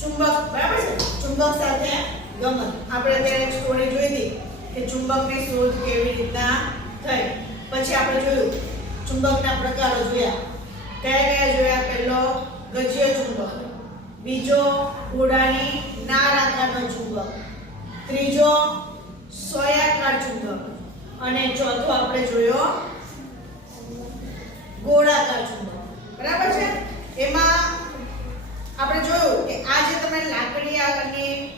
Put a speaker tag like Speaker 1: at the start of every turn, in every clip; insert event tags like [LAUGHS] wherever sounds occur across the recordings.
Speaker 1: ચુંબક, બરાબર છે? ચુંબક સાથે ગમત આપણે અત્યારે સ્ટોરી જોઈ હતી કે ચુંબકની શોધ કેવી રીતના થઈ. પછી આપણે જોયું, ચુંબકના પ્રકારો જોયા. કયા કયા જોયા? પહેલો, ગજ્ય ચુંબક. બીજો, ઘોડાની નાર આકારનો ચુંબક. ત્રીજો સોયાકાર ચુંબક. અને ચોથો આપણે જોયો, ગોળાકાર ચુંબક. બરાબર છે? એમાં આપણે જોયું કે આ જે તમે લાકડી અને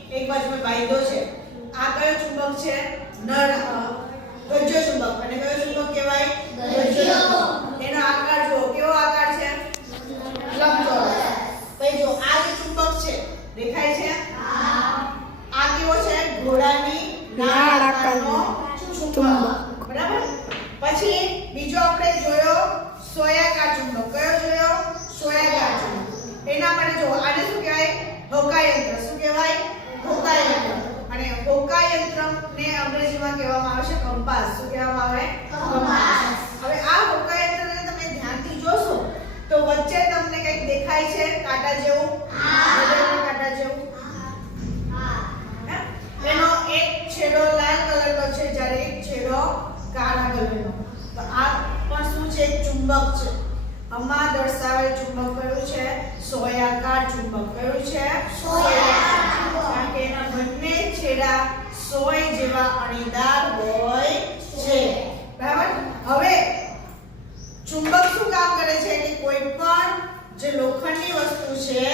Speaker 1: એક બાજુ છે. આ કયો ચુંબક છે? નર ગજ્જો ચુંબક. અને કયો ચુંબક કહેવાય? ગજ્જો એનો આકાર જો કેવો આકાર છે? લંબચોરસ. પછી જો આ જે ચુંબક છે, દેખાય છે? આ કેવો છે? ઘોડાની નાળ આકારનો ચુંબક. બરાબર? પછી બીજો આપણે જોયો સોયાકાર ચુંબક. કયો જોયો સોયાકાર ચુંબક એના માટે જો આને શું કહેવાય હોકા યંત્ર શું કહેવાય હોકા યંત્ર અને હોકા યંત્રને અંગ્રેજીમાં કહેવામાં આવે છે કંપાસ. શું કહેવામાં આવે? કંપાસ. હવે આ હોકાયંત્રને તમે ધ્યાનથી જોશો તો વચ્ચે તમને કંઈક દેખાય છે કાંટા જેવું? કાંટા જેવું? એનો એક છેડો લાલ કલરનો છે જ્યારે એક છેડો કાળા કલરનો. તો આ પણ શું છે? ચુંબક છે. આમાં દર્શાવેલ ચુંબક કયું છે? સોયાકાર ચુંબક કયું છે? સોયાકાર કારણ કે એના બંને છેડા સોય જેવા અણીદાર હોય છે. બરાબર? હવે ચુંબક શું કામ કરે છે? કે કોઈ પણ જે લોખંડની વસ્તુ છે,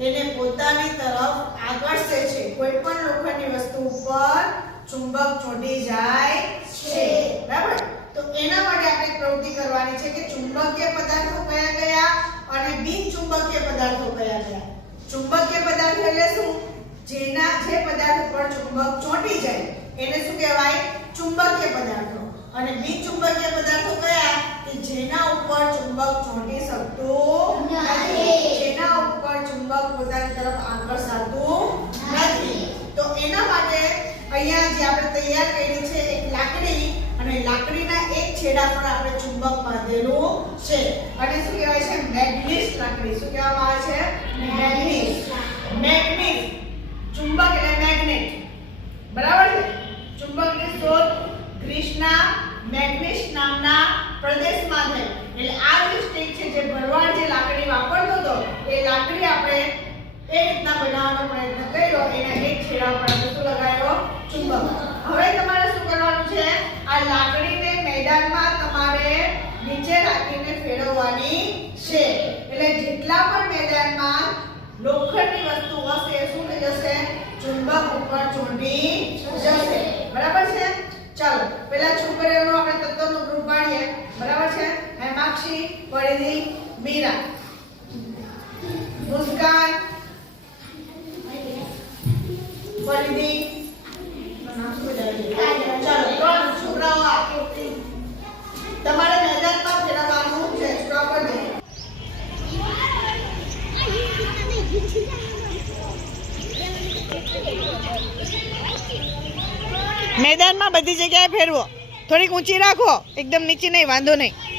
Speaker 1: એને પોતાની તરફ આકર્ષે છે. કોઈ પણ લોખંડની વસ્તુ ઉપર ચુંબક ચોંટી જાય છે. બરાબર? તો એના માટે આપણે પ્રવૃત્તિ કરવાની છે કે ચુંબકીય પદાર્થો કયા કયા અને બિન ચુંબકીય પદાર્થો કયા કયા? ચુંબકીય પદાર્થ એટલે શું? જેના જે પદાર્થ ઉપર ચુંબક ચોંટી જાય એને શું કહેવાય ચુંબકીય પદાર્થો. અને બી ચુંબકીય પદાર્થો કયા? કે જેના ઉપર ચુંબક ચોંટી શકતું નથી. જેના ઉપર ચુંબક પોતાની તરફ આકર્ષાતું નથી. તો એના માટે અહીંયા જે આપણે તૈયાર કરી છે એક લાકડી અને લાકડીના એક છેડા પર આપણે ચુંબક બાંધેલું છે. અને શું કહેવાય છે? મેગ્નેટ લાકડી. શું કહેવામાં આવે છે? મેગ્નેટ મેગ્નેટ ચુંબક એટલે મેગ્નેટ. બરાબર છે? ચુંબકની શોધ ગ્રીસના મેગ્નેસ નામના પ્રદેશમાં થઈ. એટલે આ જે સ્ટેક છે, જે ભરવાડ જે લાકડી વાપરતો હતો, એ લાકડી આપણે એ રીતના બનાવવાનો પ્રયત્ન કર્યો. એના એક છેડા પર શું લગાવ્યો ચુંબક. હવે તમારે શું કરવાનું છે? આ લાકડીને મેદાનમાં તમારે નીચે રાખીને ફેરવવાની છે. એટલે જેટલા પણ મેદાનમાં લોખંડની વસ્તુ હશે શું થઈ જશે? ચુંબક ઉપર ચોંટી જશે બરાબર છે ચાલો પહેલા છોકરીઓનું આપણે તત્વનું ગ્રુપ પાડીએ બરાબર છે હેમાક્ષી પરિધિ મીરા. મુસ્કાન કરી
Speaker 2: મેદાનમાં બધી જગ્યાએ ફેરવો. થોડીક ઊંચી રાખો. એકદમ નીચી નહીં, વાંધો નહીં.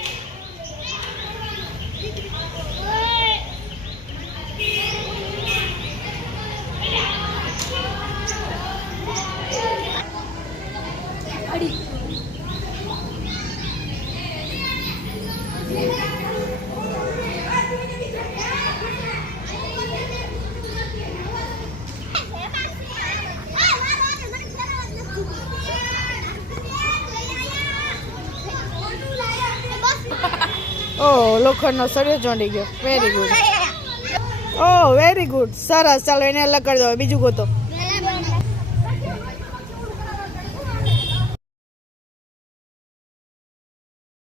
Speaker 2: ઓહ [LAUGHS] લોખંડનો સળિયો ચોંટી ગયો. Very good oh very good સરસ. ચાલો એને અલગ કરી દો. બીજું ગોતો.